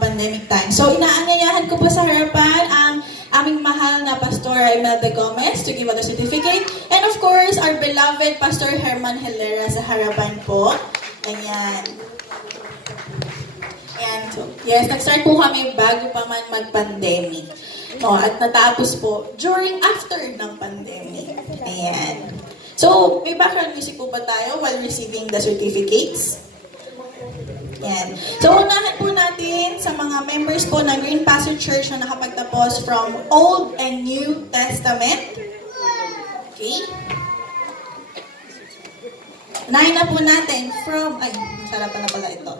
pandemic time. So, inaanyayahan ko po sa harapan ang aming mahal na Pastor Imelda Gomez to give us the certificate. And of course, our beloved Pastor Herman Helera sa harapan po. Ayan. Ayan. So, yes, nag-start po kami bago pa man mag-pandemic. No, at natapos po after ng pandemic. Ayan. So, may background music po ba tayo while receiving the certificates? Yan. So, unahan po natin sa mga members po ng Green Pastor Church na nakapagtapos from Old and New Testament. Okay? Unahin na po natin from, masarapan na pala ito.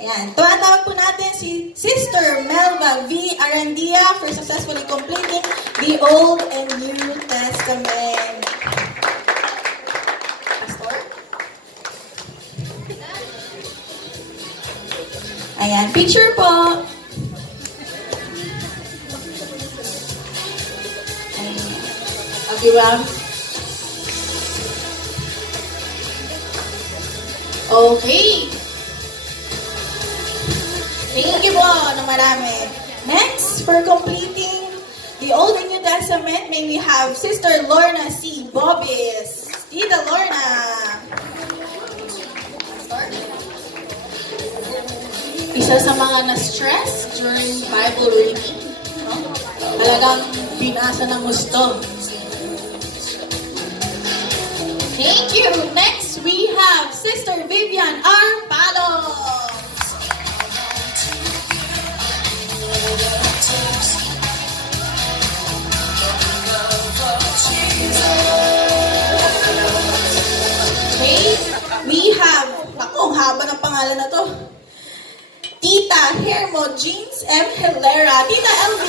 Ayan. Tumatawag po natin si Sister Melva V. Arandia for successfully completing the Old and New Testament. Ayan, picture po. Ayan. Okay ba? Okay. Thank you po na marami. Next, for completing the Old and New Testament, may we have Sister Lorna C. Bobis. Tita Lorna. Isa sa mga na-stress during Bible reading. No? Talagang binasa ng gusto. Thank you! Next, we have Sister Vivian R. Palos. Okay, we have, ang haba ng pangalan na to. Tita Hermo Jeans M. Helera. Tita LV.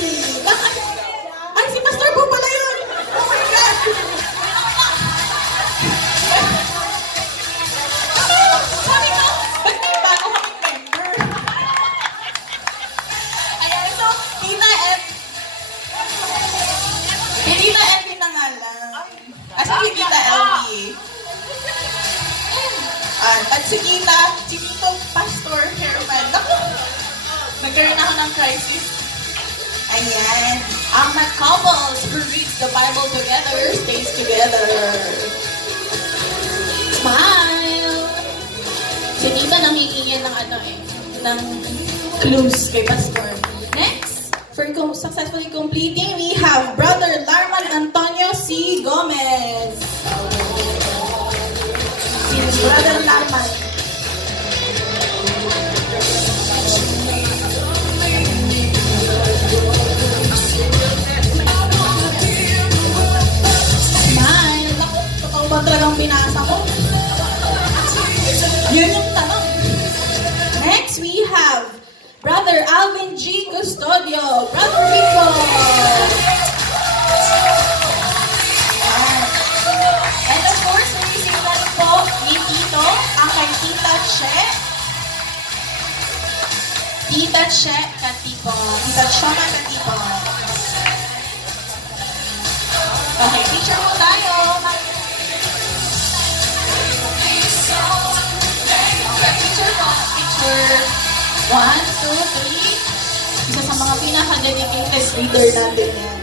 Ay, si Pastor po pala yun. Oh my God. Sabi ko, ba't may bago kaming member? Ayan, so, Tita F. Tita LV na nga lang. Asa si Tita LV? At si Tito Pastor Herman. Naku! Nagkaroon ako ng crisis. Ayan. Ang couples who reads the Bible together stays together. Smile! Si Tita nanghihingi ng ng clues kay Pastor. Next, for successfully completing, we have Brother Larman Antonio C. Gomez. Brother Larman. Smile. Naku, totoo ba talagang binasa ko? Yun yung tanong. Next, we have Brother Alvin G. Custodio. Brother Rico. And of course, na-receive na rin po ni Tito, ang kay Tita Che. Tita Che Katipo. Tita Choma Katipo. Okay, picture mo tayo. Okay, picture mo. Picture 1, 2, 3. Isa sa mga pinaka-dedicated reader natin yan.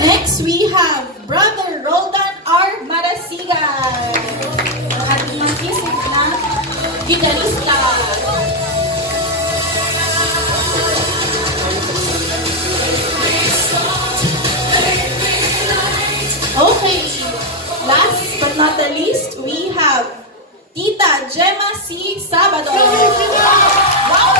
Next, we have Brother Roldan R. Marasigan. At mag-isip na gitarista. Okay. Last but not the least, we have Tita Gemma C. Sabado. Wow!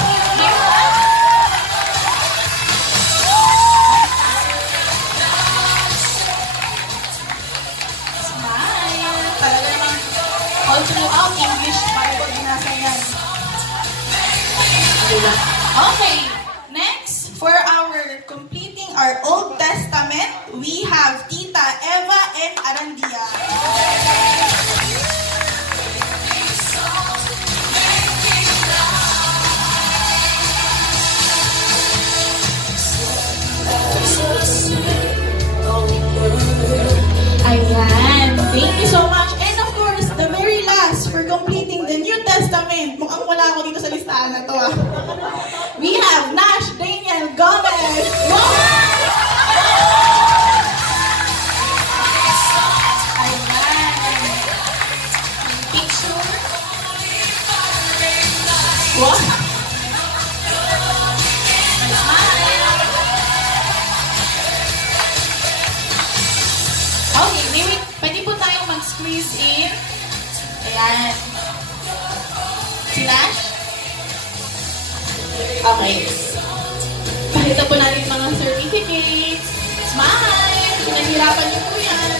All throughout English Bible, binasa yan. Okay, next, for our completing our Old Testament, we have Tita Eva N. Arandia. Ayan, thank you so much. And of course, the very last, for completing the New Testament, mukhang wala ako dito sa listahan na to. We have Nash Daniel Gomez. Wow! Picture. Wow! Okay, pwede po tayong mag-squeeze in. Ayan. Si Nash? Okay. Pakita po natin mga certificates. Smile! Pinaghirapan niyo po yan.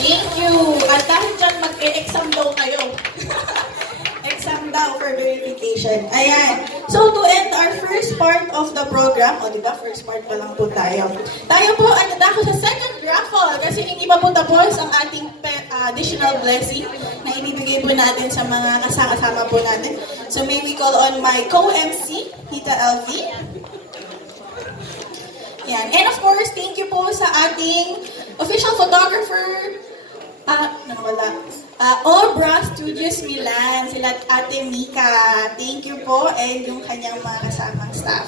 Thank you! At dahil dyan, mag-e-exam daw kayo. Exam daw for verification. Ayan. So, to end our first part of the program, o diba, first part pa lang po tayo. Tayo po, dako sa second raffle kasi hindi pa po tapos ang ating additional blessing na ibibigay po natin sa mga kasama po natin. So, may we call on my co-MC, Tita LV. Yan. And of course, thank you po sa ating official photographer, Obra Studios Milan, sila Ate Mika. Thank you po, and yung kanyang mga kasamang staff.